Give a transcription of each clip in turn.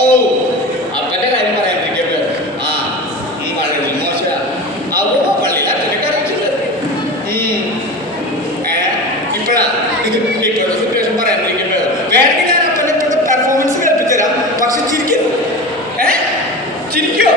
ഓ അപ്പന്റെ കാര്യം പറയാണ്ടിരിക്കേ. ആ വളരെ മോശ. അതോ പള്ളിയിൽ അച്ഛനൊക്കെ അറിയിച്ചിട്ടുണ്ട്. ഇപ്പോഴത്തെ സിറ്റുവേഷൻ പറയാണ്ടിരിക്കുമ്പോ വേണമെങ്കിൽ ഞാൻ അപ്പനെ ഇപ്പോഴത്തെ പെർഫോമൻസ് കേൾപ്പിച്ചു തരാം. പക്ഷെ ചിരിക്കുന്നു. ചിരിക്കോ?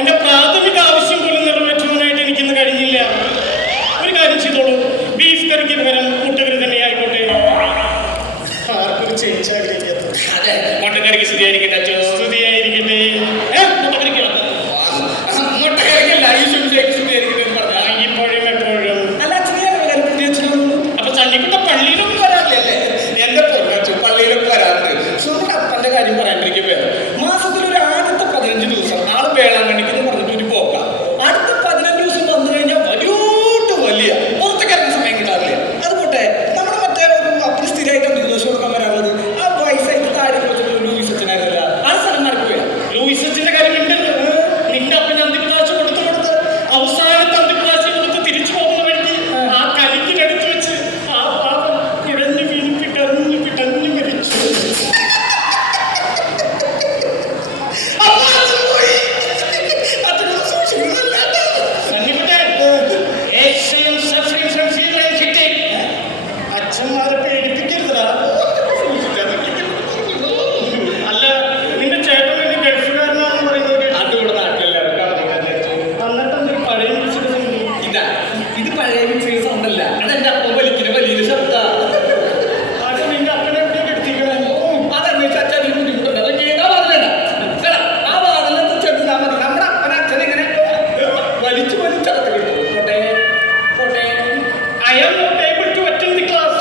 എന്റെ പ്രാഥമിക ആവശ്യം പോലും നിറവേറ്റുവാനായിട്ട് എനിക്കിന്ന് കഴിഞ്ഞില്ല. ഒരു കാര്യം ചെയ്തോളൂ, ബീഫ് കറിക്ക് പകരം മുട്ടക്കറി തന്നെ ആയിക്കോട്ടെ. ആർക്കൊരു ചേഞ്ച് ആഗ്രഹിക്കാത്ത. അതെ, മുട്ടക്കറിക്ക് സ്തുതിയായിരിക്കട്ടെ അച്ഛൻ. സ്തുതിയായിരിക്കട്ടെ. മുട്ടക്കറിക്ക് മുട്ടക്കറിക്കല്ല ഇപ്പോഴും എപ്പോഴും. അല്ല അച്ഛനും അപ്പൊ സണ്ണിക്കുട്ട പള്ളിയിലൊന്നും വരാറില്ലേ? അല്ലേ? എന്റെ പൊന്നച്ചു പള്ളിയിലൊക്കെ വരാറുണ്ട്. സുഹൃത്ത് അപ്പന്റെ കാര്യം പറയാണ്ടിരിക്കുമ്പോ മാസത്തിലൊരു ആദ്യത്തെ 15 ദിവസം ആള് വേളാങ്കണ്ണിക്ക് പറഞ്ഞിട്ട് ഒരു പോക്കാം. അടുത്ത 15 ദിവസം വന്നു കഴിഞ്ഞാൽ വലിയ പുറത്തേക്കിറങ്ങുന്ന സമയം കിട്ടാറില്ല. അതുകൊട്ടെ നമ്മുടെ മറ്റേ ഒരു അപ്പന് സ്ഥിരമായിട്ട് 5 ദിവസം കൊടുക്കാൻ വരാറുള്ളത് ആ വയസ്സായിട്ട് താഴെ ലൂയിസ് അച്ഛനായിരുന്നില്ല. ആ സ്ഥലം നടക്കുകയാണ്. ലൂയിസ് അച്ഛന്റെ കാര്യം ഉണ്ടല്ലോ. നിന്റെ അപ്പന് അന്തിപ്രാശം കൊടുത്ത് അവസാനത്തെ അന്തിപ്രാശം കൊടുത്ത് തിരിച്ചു പോകുന്ന വഴിക്ക് ആ കരിക്കിനടുത്ത് വെച്ച് ആ പാപം കുഴഞ്ഞു വീണ് പിടഞ്ഞു മരിച്ചു. അച്ഛന്മാരെ പേടിപ്പിക്കരുതടാ. അല്ല, നിന്റെ ചേട്ടൻ വലിയ ഗൾഫുകാരനാണെന്ന് പറയുന്നത് അതുകൂടെ നാട്ടിലെല്ലാവരും എന്നിട്ടെന്തൊരു പഴയ ഇതാ ഇത് പഴയ മിക്സിയുടെ സൗണ്ടല്ല. അതെന്റെ അപ്പം വലിക്കുന്ന വലിയൊരു ശബ്ദ. അത് നിന്റെ അപ്പനെ എവിടെയൊക്കെ എടുത്തിരിക്കണേ? അതന്വേഷിച്ച് അച്ഛൻ ബുദ്ധിമുട്ടുണ്ട്. അതൊക്കെ ആ വാതിലല്ല. ആ വാതിലത്ത് ചെന്നാ മതി. നമ്മുടെ അപ്പനെ അച്ഛനെങ്ങനെ വലിച്ചടത്ത് കിട്ടും. പോട്ടെ I am not able to attend the class.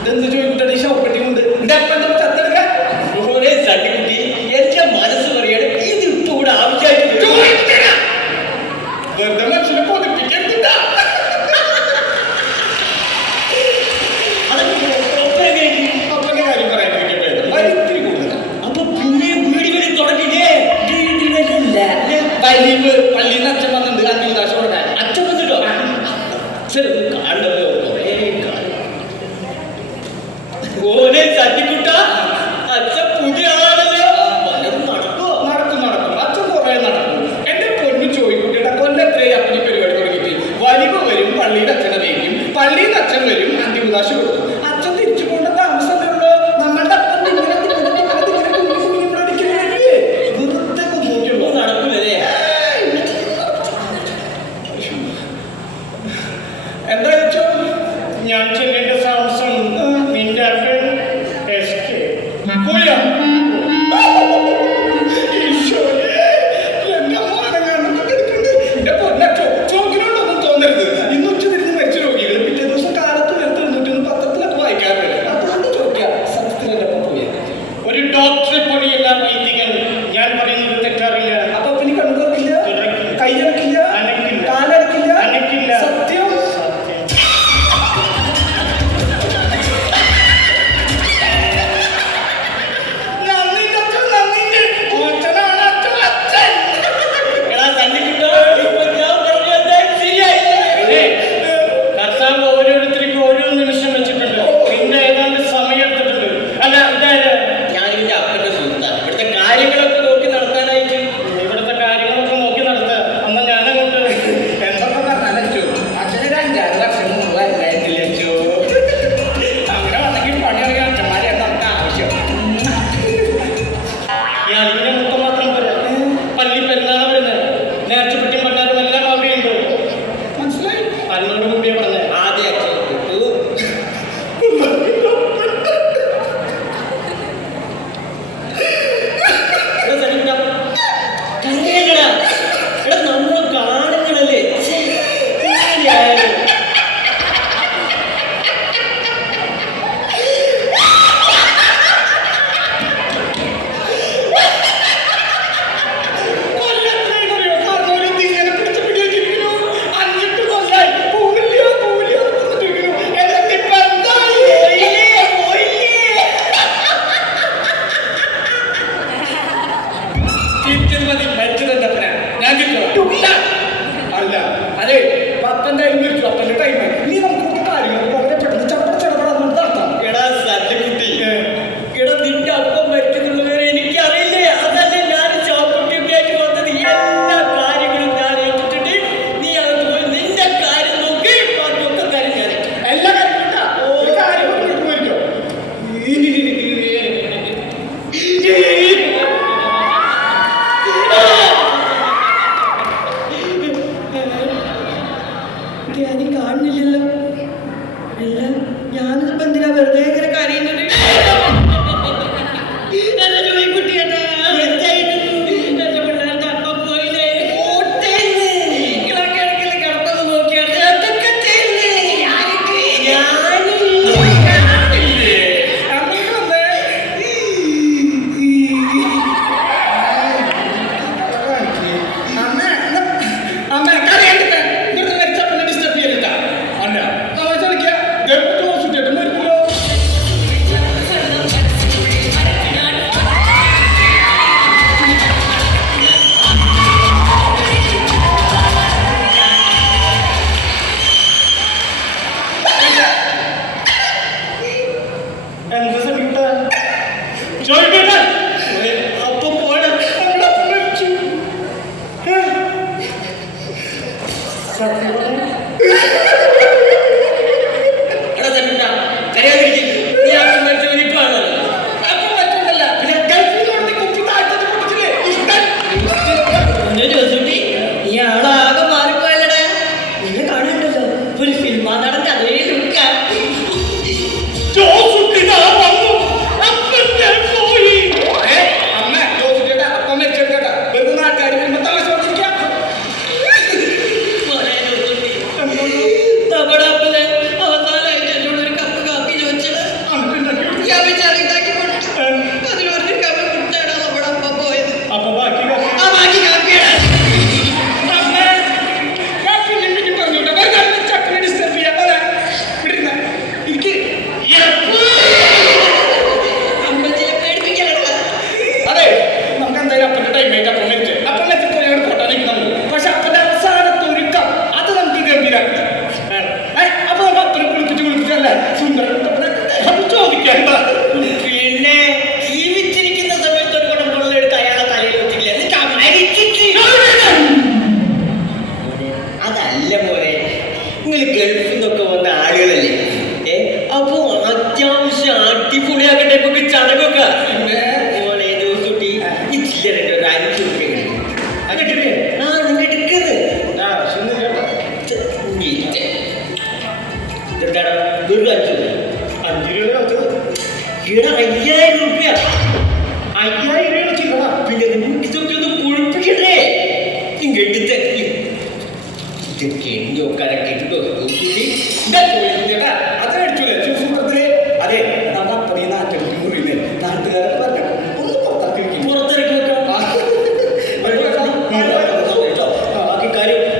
ഇതെന്ത് ചോദിക്കട്ടെ ഷോപ്പെട്ടിമുണ്ട് എന്റെ അപ്പൻ്റെ ചത്തെടുക്ക തട്ടിക്കുട്ടി എന്റെ മനസ്സ് പറയാണ് ഇത് ഇപ്പൊ ഇവിടെ ആവശ്യമായിട്ട് വെറുതെ മനുഷ്യനെ കൊതിപ്പിക്കരുതില്ല. അപ്പന്റെ കാര്യം പറയാണ്ടിരിക്കട്ടെ വലിത്തിരി കൂടുതലാണ്. അപ്പൊ പുതിയ വീടുകളിൽ തുടങ്ങിയേ വലിവ് പള്ളിയിൽ നിന്ന് അച്ഛൻ വന്നിട്ടുണ്ട്. അന്തിദാശ കൊടുക്കാൻ അച്ഛൻ വന്നിട്ടോ ശരി കാണല്ലോ കുറേ കാലം. ഓനെ തട്ടിക്കുട്ട അച്ഛൻ പുതിയ ആളല്ലോ. നടക്കും അച്ഛൻ കുറെ നടക്കും. എന്റെ പൊന്നു ചോദിക്കുട്ടിയുടെ കൊല്ലത്രയും അപ്പനി പരിപാടി തുടങ്ങിയിട്ട് വലിവ് വരും, പള്ളിയിൽ അച്ഛനെ വയ്ക്കും, പള്ളിയിൽ നിന്ന് അച്ഛൻ വരും, അന്തിദാശ കൊടുക്കും. അച്ഛൻ തിരിച്ചു പോകേണ്ട താമസമല്ലേ ഉള്ളൂ. നമ്മളുടെ അപ്പം വെറുതെ നോക്കിയുള്ളൂ. നടക്കൂലേ? എന്താ വെച്ചോ ഞാൻ ചെല്ലേണ്ട താമസം നിന്റെ അപ്പൻ അടിപൊളിയാക്കട്ടെ നമുക്ക് ചടങ്ങൊക്കെ പിന്നെ മോളെ ജോസുട്ടി ഈ ചില്ലറുണ്ട് ഒരു 5 രൂപ അതെടുക്കേ ആ നിങ്ങൾ എടുക്കുന്നത് എന്താണ് വെറും 5 രൂപ 5 രൂപ വെച്ചത് ഇവിടെ 5000 രൂപ 5000 രൂപ ചില്ലറ. പിന്നെ നിങ്ങൾക്ക് ഇതൊക്കെ ഒന്ന് കുളിപ്പിക്കണ്ടേ ഇങ്ങെടുത്ത് ഇതൊക്കെ എണ്ണയൊക്കെ ഇട്ടോ ജോസുട്ടി അത് കഴിച്ചൂലേ ചൂസൂത്രത്തില് അതെ നമ്മുടെ അപ്പനീ നാട്ടിൽ മുറിയുന്നേ നാട്ടുകാരെ പറഞ്ഞ ഒന്ന് പുറത്താക്കി വെക്കും പുറത്തിറക്കി വെക്കാം ബാക്കി കാര്യമൊക്കെ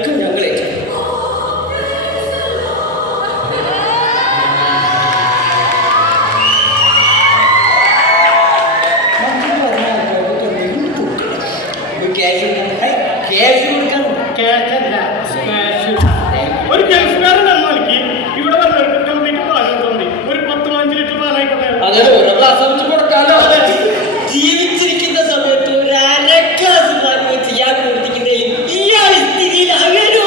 ഞങ്ങളെ ക്യാഷ് കൊടുക്കാൻ കേക്കല്ല, സ്മാഷ്. ഒരു ഗൾഫുകാരൻ എന്ന നിലയ്ക്ക് ഇവിടെ വന്നവർക്ക് കംപ്ലീറ്റ് പാല് തോന്നി. ഒരു 10-15 ലിറ്റർ പാലായിക്കോട്ടെ. അങ്ങനെ ഓരോ ഗ്ലാസ് വെച്ച് കൊടുക്കാലോ ജീവിച്ചിരിക്കുന്ന സമയത്ത് ഒരു 1/2 ഗ്ലാസ് പാല് വെച്ച് ഇയാൾ കൊടുത്തിരിക്കുന്നതിൽ ഇയാൾ സ്ഥിതിയിൽ അവരോ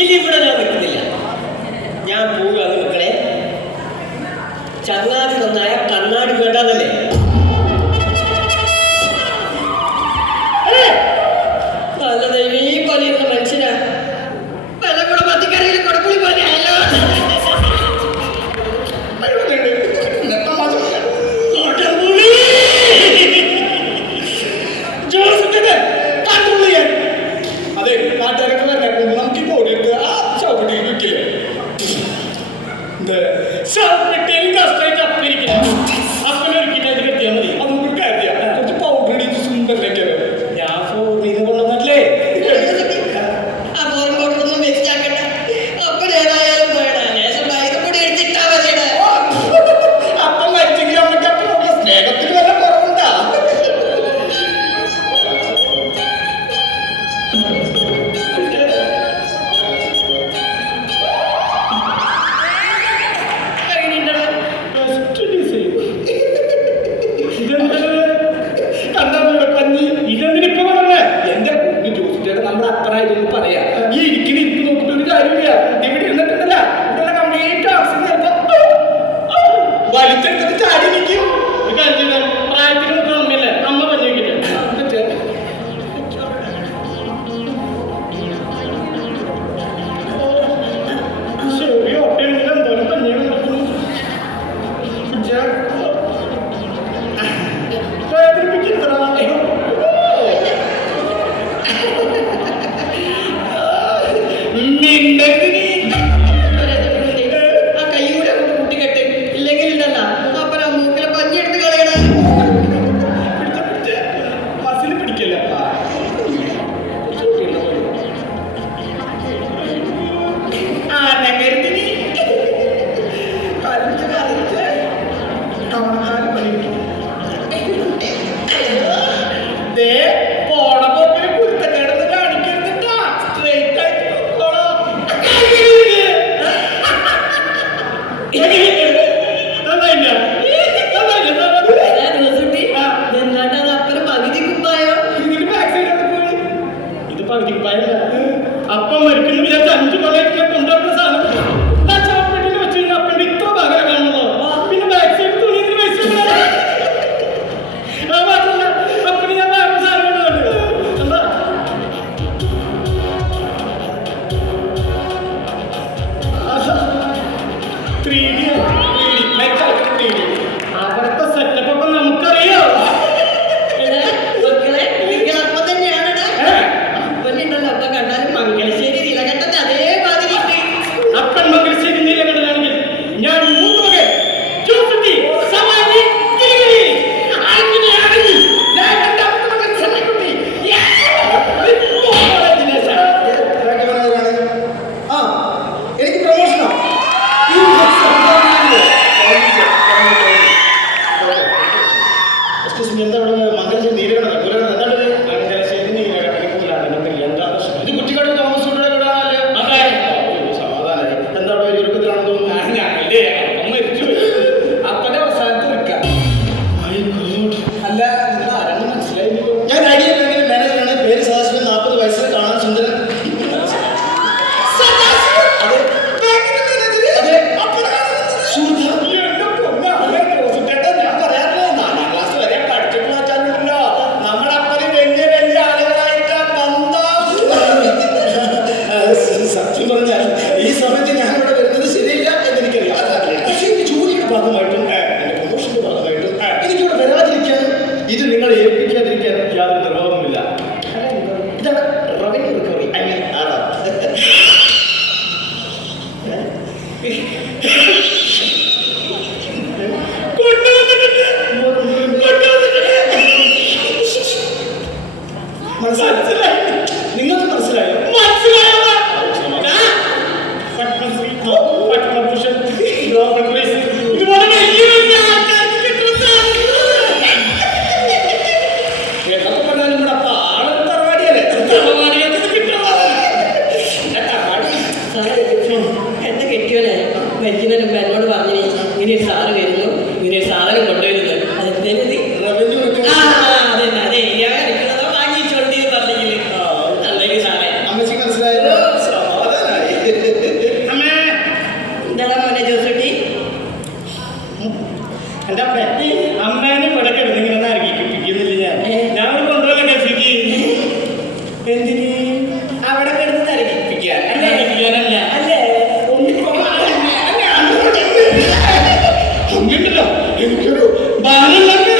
ഇനി ഇവിടെ ഞാൻ വെക്കുന്നില്ല. ഞാൻ പോവുകയാണ് മക്കളെ. ചങ്ങാതി നന്നായ കണ്ണാടി വേണ്ടാന്നല്ലേ നല്ല ദൈവീ പോലെയുള്ള മനുഷ്യനാ പലകൂടെ മത്തിക്കറിയിൽ കൊടുക്കുളി പോലെയല്ലോ അതെ നാട്ടുകാരൊക്കെ പറഞ്ഞ നമുക്ക് ഈ പൊടിയെടുത്ത് ആ ചവിട്ടിയിൽ വെക്കില്ലേ ഷർട്ടിൽ കഷ്ടായിട്ട് അപ്പിരിക്കണം. അപ്പനൊരുക്കിട്ട് അതിൽ കെട്ടിയാൽ മതി. അത് നമുക്ക് കാര്യ കുറച്ച് പൗഡർ ഇടിച്ച് സുന്ദരനൊക്കെ ഞാൻ ഫോണിൽ കൊണ്ടുവന്നല്ലേ. ആ ഫോൺ കൊണ്ടൊന്നും വേസ്റ്റ് ആക്കണ്ട അപ്പൊ ഏതായാലും വേണം ലേശം മൈദപ്പൊടി എടുത്തിട്ടാ മതിയുടെ അപ്പം മരിച്ചെങ്കിൽ അമ്മയ്ക്ക് അപ്പനുള്ള സ്നേഹത്തിന് വല്ല കുറവുണ്ടാ ബെസ്റ്റ് ഡിസൈൻ. ഇതെന്താ കണ്ടാ പഞ്ഞി? ഇതെന്തിനിപ്പോ പറഞ്ഞേ? എന്റെ കുഞ്ഞു ജോസിച്ചേട്ടൻ നമ്മുടെ അപ്പനായതൊന്ന് പറയാ ഈ ഇരിക്കുന്ന ഇരിപ്പ് നോക്കിട്ട് ഒരു കാര്യമില്ല ഇവിടെ ഇരുന്നിട്ടുണ്ടല്ല ഇവിടെ കംപ്ലീറ്റ് ആക്സിഡന്റ് ചിലപ്പോ വലിച്ചെടുത്തിട്ട് ചാടി നിൽക്കും പ്രായത്തിന് മുമ്പ് അമ്മയല്ലേ അമ്മ പഞ്ഞി വെക്കില്ല. ശരി ഒട്ടയെങ്കിൽ എന്തോരം പഞ്ഞിയാണ് നടക്കുന്നു. ആ കൈ കൂടെ അങ്ങോട്ട് കൂട്ടിക്കെട്ട് ഇല്ലെങ്കിൽ ഉണ്ടല്ലോ അപ്പൊ ആ മൂക്കിലെ പഞ്ഞി എടുത്ത് കളയണേ മസിൽ പിടിക്കല്ല ഭാഗമായിട്ടും എന്റെ പ്രൊമോഷന്റെ ഭാഗമായിട്ടും എനിക്കിവിടെ വരാതിരിക്കാനും ഇത് നിങ്ങളെ ഏൽപ്പിക്കാതിരിക്കാനും യാതൊരു നിർവാഹവുമില്ല. ഇതാണ് റവന്യൂ റിക്കവറി. ഐ മീൻ മനസ്സിലായി? നിങ്ങൾക്ക് മനസ്സിലായോ? പത്മശ്രീ, പത്മഭൂഷൺ, നോബൽ പ്രൈസ് ഇതുപോലെ വലിയ വലിയ ആൾക്കാർക്ക് കിട്ടുന്ന എന്നൊക്കെ പറഞ്ഞാലും ഇവിടെ അപ്പൊ ആളൊരു തറവാടിയല്ലേ? തറവാടികൾക്ക് ഇത് കിട്ടുന്നത്. എന്റെ കെട്ടിയോനെ മരിക്കുന്നതിന് മുമ്പ് എന്നോട് പറഞ്ഞു ഇങ്ങനെ ഒരു സാറ് വരുന്നു, ഇങ്ങനെ ഒരു സാധനം കൊണ്ടുവരുന്നു. അതെന്തേത്? റവന്യൂ ആ അതെ അതെ ഞാൻ എടുക്കുന്നതോ വാങ്ങിച്ചോണ്ടി പറഞ്ഞെങ്കിൽ നല്ലൊരു സാറേ. അമ്മച്ചിക്ക് മനസ്സിലായല്ലോ? സമാധാനായി. അമ്മേ, എന്താടാ മോനെ ജോസൂട്ടി? എന്റെ അമ്മേ, അമ്മേനെ ഇവിടെ കിടന്നിങ്ങനെ ഇറങ്ങിപ്പിക്കുന്നില്ല. ഞാൻ അവിടെ കൊണ്ടുപോകാൻ ഗൾഫിക്ക്. എന്തിന് അവിടെ കിടന്ന് തരകിപ്പിക്കാൻ അല്ല, ഇരിക്കാനല്ല. അല്ലേ? അമ്മയുണ്ടല്ലോ, എനിക്കൊരു ബാലുള്ളത്.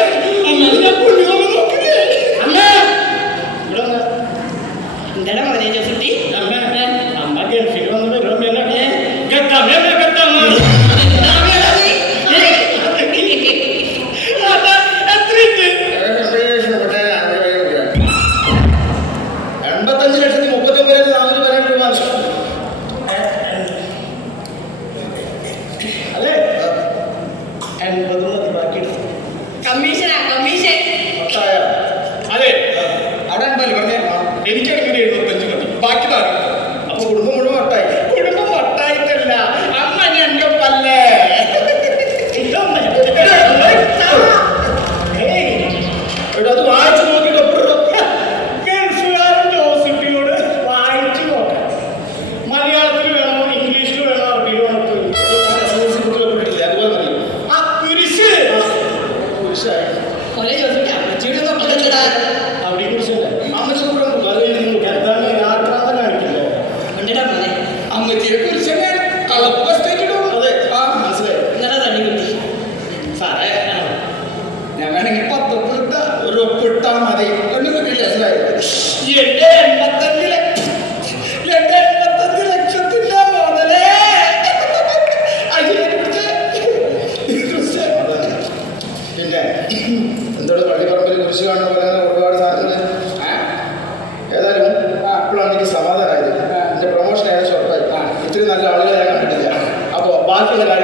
അമ്മ ഞാൻ കൊണ്ടുപോകാൻ നോക്കില്ലേ? അമ്മേ, ഇവിടെ വന്നോ. എന്താടാ മോനെ ജോസൂട്ടി? അമ്മ ഗൾഫിൽ വന്ന് വരുമ്പോ ഗത്തമ്മ ഗത്തമ്മ എത്രയുണ്ട്? 85,39,400 രൂപ. അല്ലേ, 80 മതി, ബാക്കി എടുത്തു. കമ്മീഷനാ കമ്മീഷൻ. മൊത്തമായ അതെ അവിടെ ഉണ്ടല്ലോ പറഞ്ഞേ എനിക്കാണെങ്കിൽ 75 മതി, ബാക്കി താരം. അപ്പൊ കുടുംബം മുഴുവൻ ഒട്ടായി. കുടുംബം ഒട്ടായിട്ടല്ല, അമ്മ ഞന്റെ പല്ലേ. അത് വായിച്ചു നോക്കിയിട്ട് ഗൾഫുകാരൻ ജോസഫിയോട് വായിച്ചു നോക്കാം. മലയാളത്തിൽ വേണോ, ഇംഗ്ലീഷിൽ വേണോ, അറബിയിൽ വേണോ? അതുപോലെ മതി. ആ കുരിശ് പുരുഷായി മോനെ ജോസൂട്ടി അമ്മച്ചിയുടെ ഒന്നും പറഞ്ഞിടാ. അവിടെ കുരിശല്ലേ? അമ്മച്ചി കൂടെ പറയുന്നത് എന്താണ് യാത്രാന്ത കാണിക്കില്ലേ? ഉണ്ടടാ മോനെ. അമ്മച്ചിയെ കുറിച്ച് കളപ്പ് ബസ്റ്റേറ്റ് ഇടും. അതെ മനസ്സിലായി. ഇന്നലെ തള്ളി കിട്ടി സാറേ ഞാൻ വേണമെങ്കിൽ 10 ഒപ്പിട്ട ഒരു ഒപ്പിട്ടാ മതി. ഒന്നും കിട്ടില്ല. മനസ്സിലായി? എന്റെ 85 ലക്ഷത്തിന്റെ മുതലേ പിന്നെ എന്തോട് പള്ളിപ്പറമ്പിൽ കുരിശ് കാണുന്ന പോലെ ഒരുപാട് സാധനങ്ങൾ. ഏതായാലും അപ്പോഴാണ് എനിക്ക് സമാധാനമായത്. എന്റെ പ്രൊമോഷൻ ഏകദേശം ഉറപ്പായി. ഇത്തിരി നല്ല ആളുകളെ ഞാൻ കണ്ടിട്ടില്ല. അപ്പോൾ ബാക്കിയുള്ള കാര്യം